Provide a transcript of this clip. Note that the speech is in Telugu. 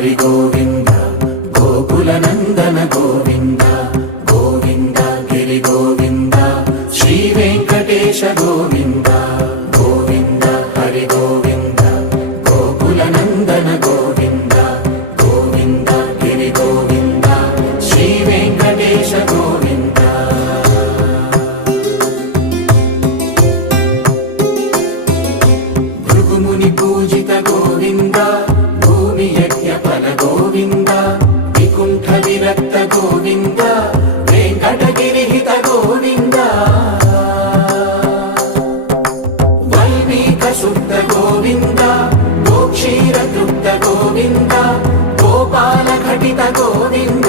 హరి గోవింద గోకుల నందన గోవింద గోవింద గిరి గోవింద శ్రీ వెంకటేశ గోవింద గోవింద హరి గోవింద గోకుల నందన గోవింద గోవింద గిరి గోవింద శ్రీ వెంకటేశ గోవింద భృగుముని పూజిత గోవింద భూమి యజ్ఞ ఫల గోవింద వికుంఠ విరక్త గోవింద వెంకటగిరిహిత గోవింద వల్మీక శుద్ధ గోవింద గోక్షీర తృప్త గోవింద గోపాల ఘటిత గోవింద